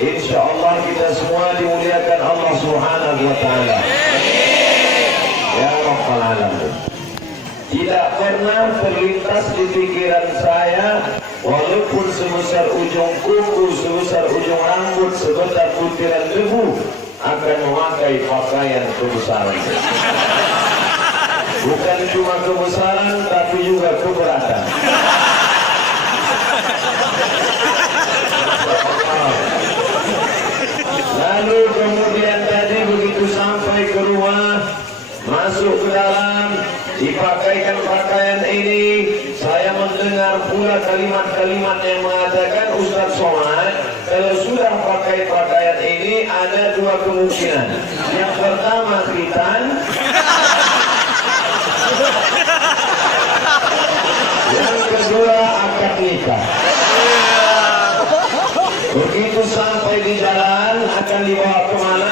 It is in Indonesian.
Insya Allah kita semua dimuliakan Allah Subhanahu wa Ta'ala. Ya Rabbal Alamin. Tidak pernah terlintas di pikiran saya, walaupun sebesar ujung kuku, sebesar ujung rambut, sebesar butiran debu, akan memakai pakaian kebesaran. Bukan cuma kebesaran, tapi juga keberatan. Lalu kemudian tadi begitu sampai ke rumah, masuk ke dalam, dipakaikan pakaian ini, saya mendengar pula kalimat-kalimat yang mengatakan, Ustaz Somad, kalau sudah pakai pakaian ini ada dua kemungkinan. Yang pertama khitan, yang kedua akad nikah. Begitu sampai di jalan akan dibawa kemana?